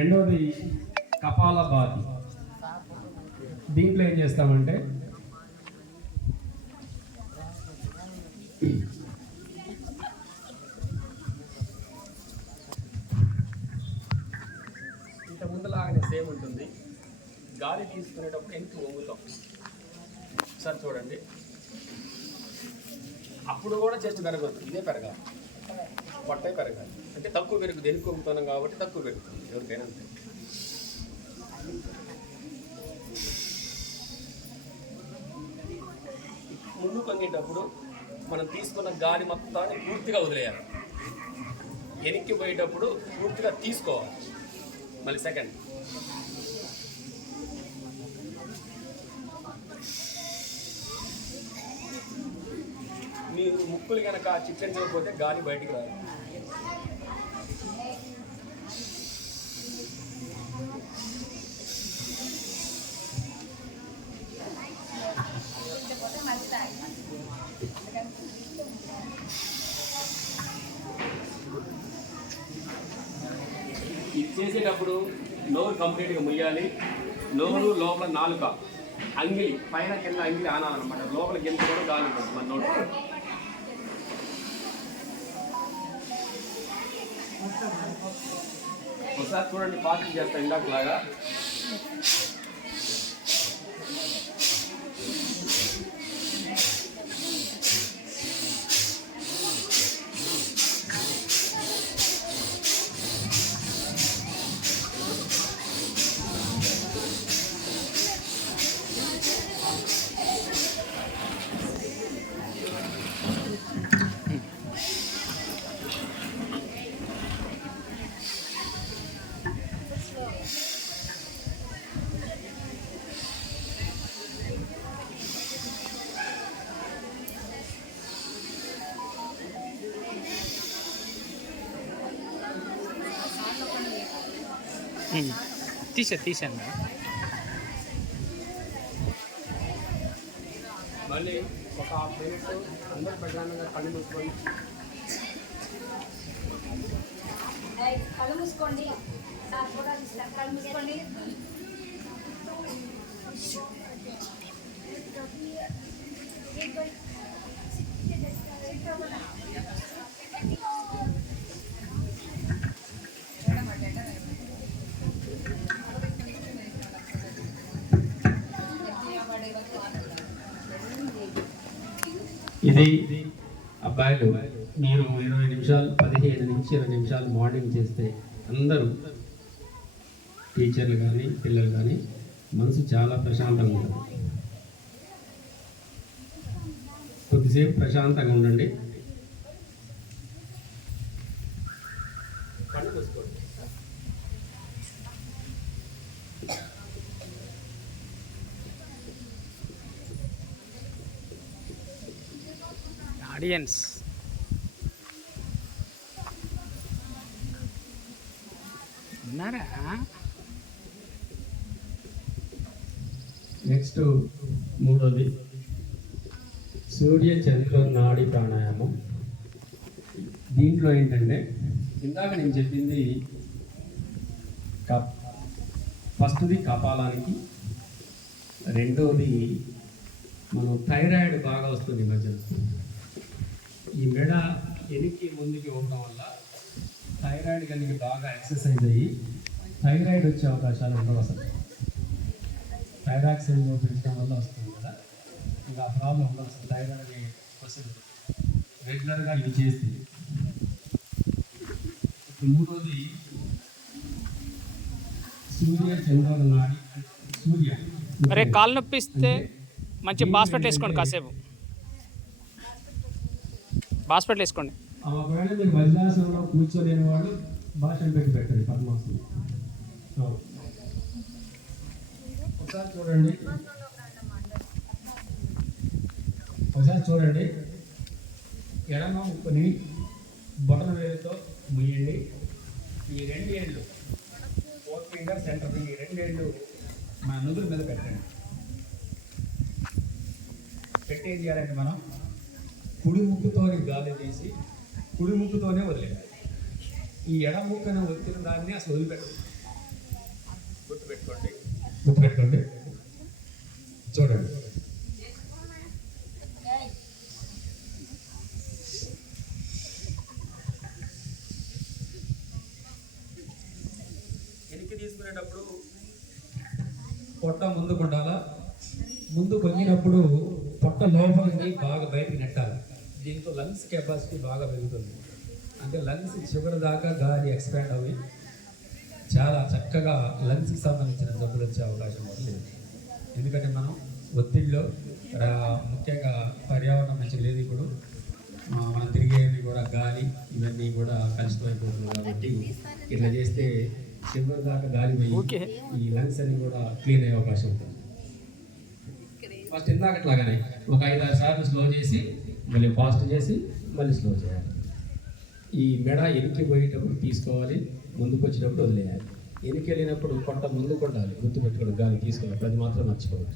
రెండవది కపాలభాతి. దీంట్లో ఏం చేస్తామంటే ఇంత ముందులాగానే సేమ్ ఉంటుంది. గాలి తీసుకునేటప్పుడు ఎంత వంగుతాం సార్ చూడండి. అప్పుడు కూడా చెస్ట్ పెరగదు, ఇదే పెరగాలి, పొట్టే పెరగాలి. అంటే తక్కువ పెరుగుతుంది, ఎనుక వంగుతున్నాం కాబట్టి తక్కువ పెరుగుతుంది ఎవరికైనా అంతే. ముందు కొంగేటప్పుడు మనం తీసుకున్న గాలి మొత్తాన్ని పూర్తిగా వదిలేయాలి. వెనక్కి పోయేటప్పుడు పూర్తిగా తీసుకోవాలి. మళ్ళీ సెకండ్ మీరు ముక్కులు కనుక చిక్కరించకపోతే గాలి బయటికి రాదు. ఇది చేసేటప్పుడు నోరు కంప్లీట్గా ముయ్యాలి. నోరు లోపల నాలుక, అంగిలి పైన కింద అంగిలి ఆనాలన్నమాట. లోపల గింత కూడా గాలి ఉంటుంది మన నోటు. ఒకసారి చూడండి, పార్కింగ్ చేస్తాం ఇందాకలాగా. తీసాను మళ్ళీ ఒక హాఫ్ మినిట్ అందరూ ప్రధానంగా కళ్ళు మూసుకొని కళ్ళు మూసుకోండి. కళ్ళు మూసుకోండి. ఇది అబ్బాయిలు మీరు 20 నిమిషాలు 15 నుంచి 20 నిమిషాలు మార్నింగ్ చేస్తే అందరూ టీచర్లు కానీ పిల్లలు కానీ మనసు చాలా ప్రశాంతంగా ఉంటుంది. కొద్దిసేపు ప్రశాంతంగా ఉండండి. కళ్ళు మూసుకోండి. ఆడియన్స్ ఉన్నారా? నెక్స్ట్ మూడోది సూర్య చంద్ర నాడి ప్రాణాయామం. దీంట్లో ఏంటంటే ఇందాక నేను చెప్పింది ఫస్ట్ది కపాలానికి, రెండోది మనం థైరాయిడ్ బాగా వస్తుంది ఈ మధ్యలో. ఈ మెడ వెనక్కి ముందుకి ఇవ్వడం వల్ల థైరాయిడ్ కలిగి బాగా ఎక్సర్సైజ్ అయ్యి థైరాయిడ్ వచ్చే అవకాశాలు ఉండవు. అసలు థైరాక్సైడ్ పెంచడం వల్ల వస్తుంది కదా, ఇంకా ఆ ప్రాబ్లం ఉండదు. అసలు థైరాయిడ్ వస్తుంది రెగ్యులర్గా ఇవి చేస్తే. ఇప్పుడు మూడోది సూర్య చంద్ర నాడి. సూర్య మరి కాలు నొప్పిస్తే మంచి బాస్పెట్ వేసుకోండి, కాసేపు బాస్పెట్ వేసుకోండి. ఒకవేళ మీరు వజ్రాసనంలో కూర్చోలేని వాడు భాషణ పెట్టి పెట్టండి పద్మాసనం. ఒకసారి చూడండి, ఎడమ ముక్కుని బొటన వేలుతో ముయ్యండి. ఈ 2 ఏళ్ళు 4 ఫింగర్ సెంటర్, ఈ 2 ఏళ్ళు మన నుదురు మీద పెట్టండి. పెట్టి ఏం చేయాలంటే మనం కుడి ముక్కుతోనే గాలి తీసి కుడి ముక్కుతోనే వదిలేయాలి. ఈ ఎడ ముక్కను వచ్చిన దాన్ని అసలు వదిలిపెట్టాలి. గుర్తుపెట్టుకోండి. చూడండి. వెనక్కి తీసుకునేటప్పుడు పొట్ట ముందుకు ఉండాలా. ముందు కొంగినప్పుడు పొట్ట లోపలికి బాగా బయటకు నెట్టాలి. దీంతో లంగ్స్ కెపాసిటీ బాగా పెరుగుతుంది. అంటే లంగ్స్ చివరి దాకా గాలి ఎక్స్పాండ్ అవి చాలా చక్కగా లంగ్స్కి సంబంధించిన జబ్బులు వచ్చే అవకాశం కూడా లేదు. ఎందుకంటే మనం ఒత్తిడిలో ముఖ్యంగా పర్యావరణం మంచిగా లేదు. ఇప్పుడు మనం తిరిగేవి కూడా గాలి ఇవన్నీ కూడా కలుషితమైపోతుంది కాబట్టి ఇట్లా చేస్తే చివరి దాకా గాలి పోయి ఈ లంగ్స్ అన్ని కూడా క్లీన్ అయ్యే అవకాశం ఉంటుంది. ఫస్ట్ ఇందాకట్లాగానే ఒక 5-6 సార్లు స్లో చేసి మళ్ళీ ఫాస్ట్ చేసి మళ్ళీ స్లో చేయాలి. ఈ మెడ ఎనికి పోయేటప్పుడు తీసుకోవాలి, ముందుకు వచ్చేటప్పుడు వదిలేయాలి. ఎనికి వెళ్ళినప్పుడు పొట్ట ముందుకు ఉండాలి, గుర్తుపెట్టుకోవడం గాలి తీసుకోవాలి. అది మాత్రం మర్చిపోవాలి.